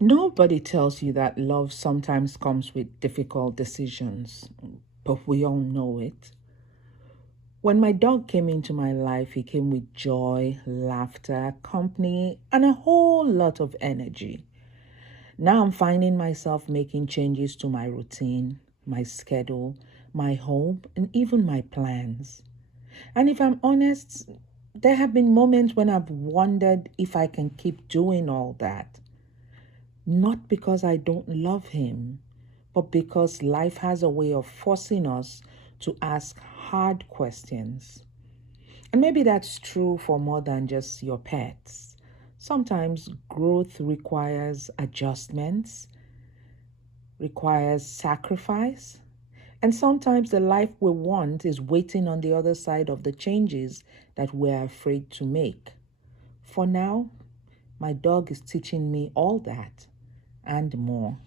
Nobody tells you that love sometimes comes with difficult decisions, but we all know it. When my dog came into my life, he came with joy, laughter, company, and a whole lot of energy. Now I'm finding myself making changes to my routine, my schedule, my home, and even my plans. And if I'm honest, there have been moments when I've wondered if I can keep doing all that. Not because I don't love him, but because life has a way of forcing us to ask hard questions. And maybe that's true for more than just your pets. Sometimes growth requires adjustments, requires sacrifice, and sometimes the life we want is waiting on the other side of the changes that we're afraid to make. For now, my dog is teaching me all that and more.